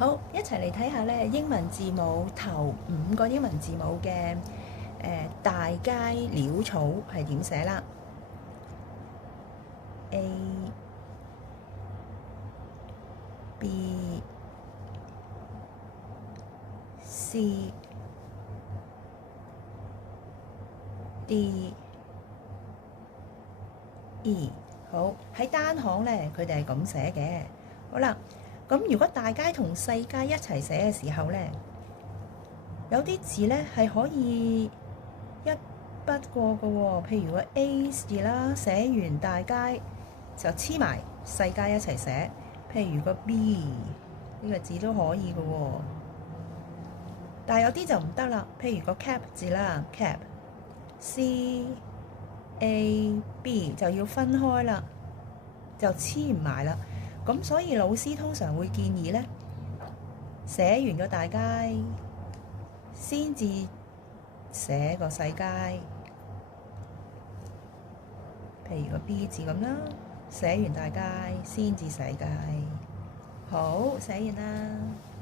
好，一齊嚟睇下咧英文字母頭5個英文字母嘅大街潦草係點寫啦？A B C D E。好，喺單行咧，佢哋係咁寫嘅。好啦，咁如果大街同細街一齊寫嘅時候咧，有啲字咧係可以一筆過嘅喎。譬如個 A 字啦，寫完大街就黐埋細街一齊寫。譬如個 B 呢個字都可以嘅喎，但係有啲就唔得啦。譬如個 cap 字啦，cap C A B 就要分開啦，就黐唔埋啦。咁所以老師通常會建議咧，寫完個大街先至寫個細街。譬如個 B 字咁啦，寫完大街先至細街。好，寫完啦。